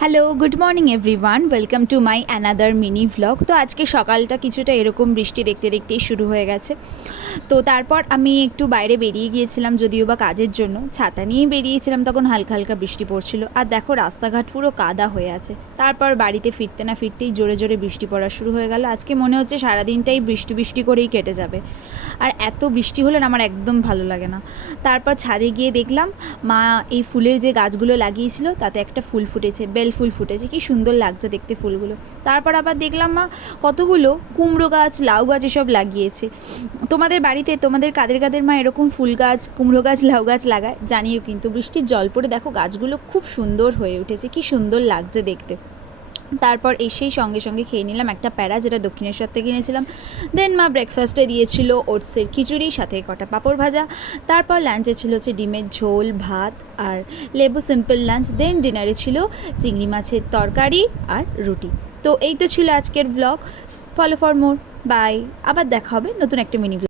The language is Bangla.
Hello, good morning everyone, welcome to my another mini vlog. তো আজকে সকালটা কিছুটা এরকম বৃষ্টি দেখতে দেখতেই শুরু হয়ে গেছে। তো তারপর আমি একটু বাইরে বেরিয়ে গিয়েছিলাম, যদিও বা কাজের জন্য। ছাতা নিয়েই বেরিয়েছিলাম, তখন হালকা হালকা বৃষ্টি পড়ছিল। আর দেখো রাস্তাঘাট পুরো কাদা হয়ে আছে। তারপর বাড়িতে ফিরতে না ফিরতেই জোরে জোরে বৃষ্টি পড়া শুরু হয়ে গেল। আজকে মনে হচ্ছে সারাদিনটাই বৃষ্টি বৃষ্টি করেই কেটে যাবে। আর এত বৃষ্টি হলে না আমার একদম ভালো লাগে না। তারপর ছাদে গিয়ে দেখলাম মা এই ফুলের যে গাছগুলো লাগিয়েছিল তাতে একটা ফুল ফুটেছে, বেল ফুল ফুটেছে, কি সুন্দর লাগছে দেখতে ফুলগুলো। তারপর আবার দেখলাম মা কতগুলো কুমড়ো গাছ, লাউ গাছ এসব লাগিয়েছে। তোমাদের বাড়িতে তোমাদের কাদের কাদের মা এরকম ফুল গাছ, কুমড়ো গাছ, লাউ গাছ লাগায় জানিও কিন্তু। বৃষ্টির জল পড়ে দেখো গাছগুলো খুব সুন্দর হয়ে উঠেছে, কি সুন্দর লাগছে দেখতে। তারপর এসেই সঙ্গে সঙ্গে খেয়ে নিলাম একটা প্যারা, যেটা দক্ষিণেশ্বর থেকে কিনেছিলাম। দেন মা ব্রেকফাস্টে দিয়েছিল ওটসের খিচুড়ি, সাথে কটা পাঁপড় ভাজা। তারপর লাঞ্চে ছিল হচ্ছে ডিমের ঝোল, ভাত আর লেবু, সিম্পল লাঞ্চ। দেন ডিনারে ছিল চিংড়ি মাছের তরকারি আর রুটি। তো এই তো ছিল আজকের blog. Follow for more, bye. আবার দেখা হবে নতুন একটা মিনি ব্লগ।